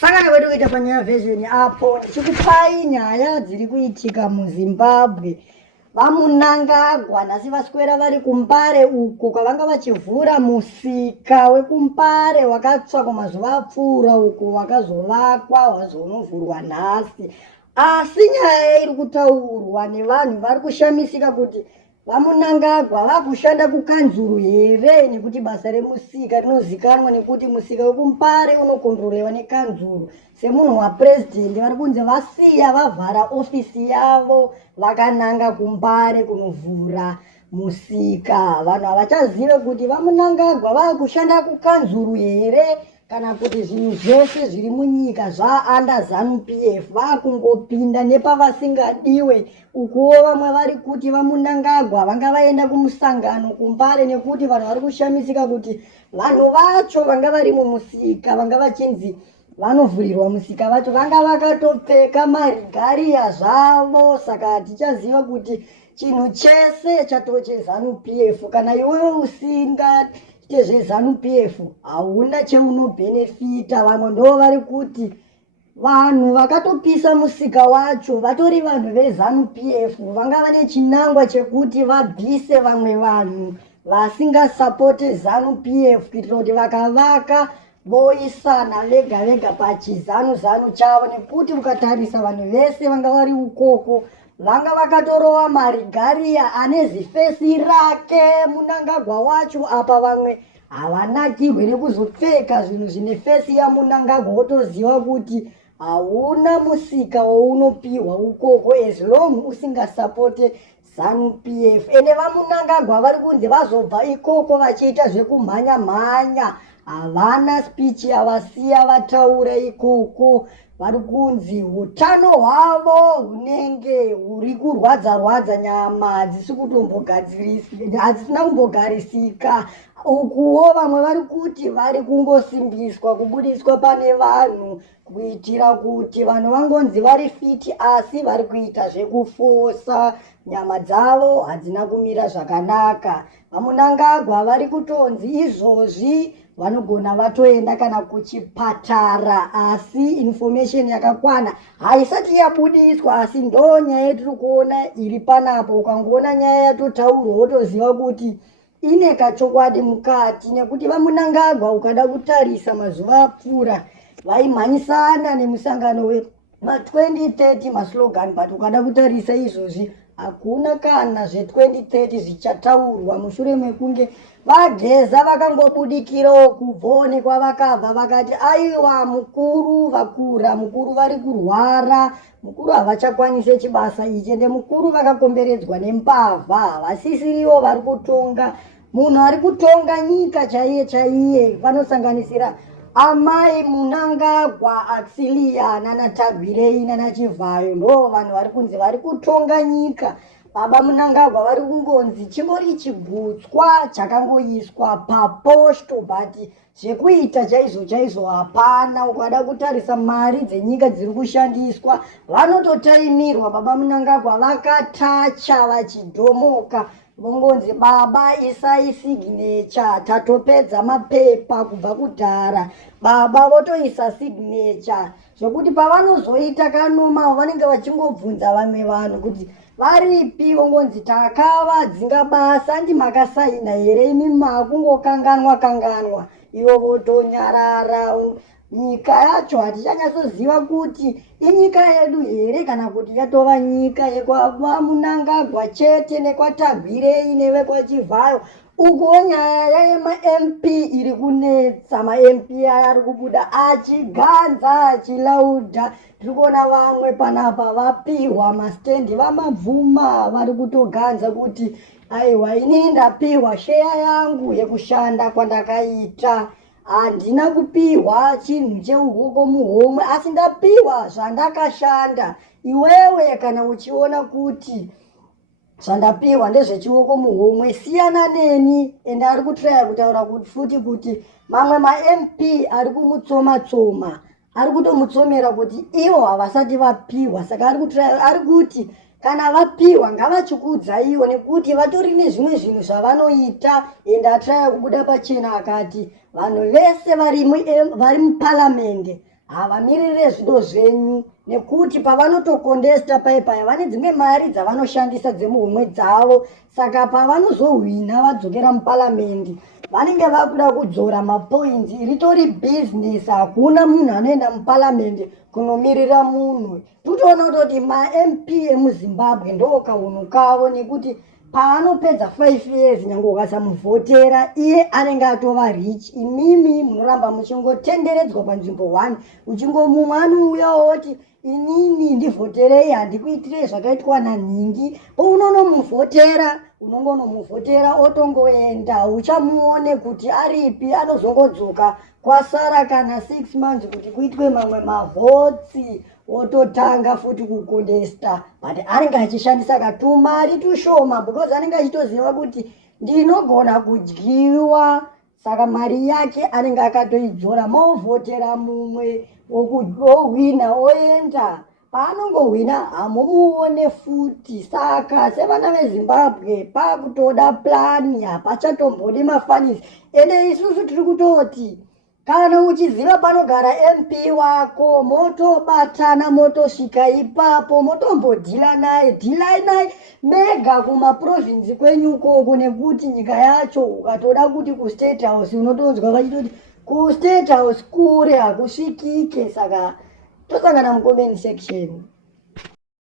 Saka kwedu kuita panyaya version apo chikupai nyaya dziri kuitika muZimbabwe. Vamunangagwa nhasi vaswera vari kuMpare uko kwavanga vachivhura musika wekuMpare wakatsva kwamazuva apfuura uko wakazovakwa wazonovhurwa nhasi. Asi nyaya iri kutaurwa nevanhu vari kushamisika kuti vamunangagwa vakushanda kukanzuru here, nekuti basa remusika rinozikanwa nekuti musika wekuMpare unokontrolewa nekanzuru. Semunhu wapurezidendi vari kunzi vasiya vavhara ofisi yavo vakananga kuMpare kunovhura musika. Vanhu havachazive kuti vamunangagwa vakushanda kukanzuru here kana kuti zvinhu zvese zviri munyika zvaanda ZANU-PF vakungopinda nepavasingadiwe. Ukuwo vamwe vari kuti vamunangagwa vanga vaenda kumusangano kuMpare, nekuti vanhu vari kushamisika kuti vanhu vacho vanga vari mumusika vanga vachinzi vanovhurirwa musika vacho vanga vakatopfeka marigariya zvavo. Saka hatichaziva kuti chinhu chese chatoo cheZANU-PF. Kana iwewe usingaite zveZANU-PF hauna cheunobhenefita. Vamwe ndo vari kuti vanhu vakatopisa musika wacho vatori vanhu veZANU-PF vanga vane chinangwa chekuti vabvise vamwe vanhu vasingasapote ZANU-PF kuitira kuti vakavaka voisana vega vega pachizanu-zanu chavo. Nekuti ukatarisa vanhu vese vanga vari ukoko vanga vakatorova marigariya ane zifesi rake Munangagwa wacho. Apa vamwe havanakirwe nekuzopfeka zvinhu zvine fesi yaMunangagwa, wotoziva kuti hauna musika waunopiwa ukoko as long usingasapote ZANU-PF. Ende vaMunangagwa vari kunzi vazobva ikoko vachiita zvekumhanya-mhanya, havana speech yavasiya vataura ikoko. Vari kunzi utano hwavo hunenge huri kurwadza nyama hadzisina kumbogarisika. Ukuwo vamwe vari kuti vari kungosimbiswa kubudiswa pane vanhu kuitira kuti vanhu vangonzi vari fiti, asi vari kuita zvekufosa. Nyama dzavo hadzina kumira zvakanaka. Vamunangagwa vari kutonzi izvozvi vanogona vatoenda kana kuchipatara, asi information yakakwana haisati yabudiswa. Asi ndo nyaya tiri kuona iri panapo. Ukangoona nyaya yatotaurwa wotoziva kuti ine kachokwadi mukati, nekuti vaMunangagwa ukada kutarisa mazuva apfuura vaimhanyisana nemusangano wema2030 maslogan, but ukada kutarisa izvozvi hakuna kana zve2030 zvichataurwa mushure mekunge vageza vakangobudikirawo kubvoonekwa vakabva vakati aiwa mukuru vakura, mukuru vari kurwara, mukuru havachakwanise chibasa ichi. Ende mukuru vakakomberedzwa nembavha, havasisiriwo vari kutonga. Munhu ari kutonga nyika chaiye vanosanganisira amai Munangagwa, Axilia nanaTagwirei nanaChivhayo, ndo vanhu vari kunzi vari kutonga nyika. Baba Munangagwa vari kungonzi chingori chigutswa chakangoiswa paposto, but zvekuita chaizvo hapana. Ukada kutarisa mari dzenyika dziri kushandiswa vanototaimirwa. Baba Munangagwa vakatacha vachidhomoka vongonzi baba isai signature, tatopedza mapepa kubva kudhara. Baba votoisa signature zvokuti pavanozoita kanoma vanenge vachingobvunza vamwe vanhu kuti varipi, vongonzi takavadzinga basa ndimakasaina here imi makungokanganwa. Ivo votonyarara. Nyika yacho hatichanyatsoziva kuti inyika yedu here kana kuti yatova nyika yekwaMunangagwa chete nekwaTagwirei nevekwaChivhayo. Ukuwo nyaya yemaMP iri kunetsa. maMP aya ari kubuda achiganza achilaudha. Tiri kuona vamwe panapa vapiwa mastendi vamabvuma vari kutoganza kuti aiwa inini ndapiwa sheya yangu yekushanda kwandakaita, handina kupiwa chinhu cheukoko muhomwe, asi ndapiwa zvandakashanda. Iwewe kana uchiona kuti zvandapiwa ndezvechioko muhomwe, siyana neni. Ende ari kutraya kutaura kuti futi kuti mamwe maMP ari kumutsoma-tsoma, ari kutomutsomera kuti ivo havasati vapiwa. Saka ari kutraya, ari kuti kana vapiwa ngavachikudzaiwo, nekuti vatori nezvimwe zvinhu zvavanoita. Ende atraya kubuda pachena akati vanhu vese vari mupalamende havamirire zvido zvenyu, nekuti pavanotokondesta paipaya vane dzimwe mari dzavanoshandisa dzemuhomwe dzavo. Saka pavanozohwina vadzokera muparamendi vanenge vakuda kudzora mapoints, ritori bhizinesi. Hakuna munhu anoenda muparamendi kunomirira munhu. Totoona kutoti ma-MP emuZimbabwe ndo kaunhu kavo, nekuti paanopedza 5 years nyange ukasamuvhotera iye anenge atova rich. Imimi munoramba muchingotenderedzwa panzvimbo 1 uchingomumwe anouyawo woti inini ndivhoterei, handikuitirei zvakaitwa nanhingi. Pounonomuvhotera unongonomuvhotera otongoenda, uchamuone kuti aripi, anozongodzoka kwasara kana 6 months kuti kuitwe mamwe mavhotsi ototanga futi kukondesta. But anenge achishandisa katumari tushoma because anenge achitoziva kuti ndinogona kudyiwa. Saka mari yake anenge akatoidzora. Movhotera mumwe ohwina oenda, paanongohwina hamumuone futi. Saka sevana veZimbabwe pakutoda plani, hapachatombode mafanisi. Ende isusu tiri kutoti kana uchiziva panogara MP wako, motobatana motosvika ipapo motombodhila naye. Dhilai naye mega kumaprovinsi kwenyu ukoko, nekuti nyika yacho ukatoda kuti kuState House unotonzwa vachitoti kuState House kure hakusvikike. Saka tosangana mucomment section.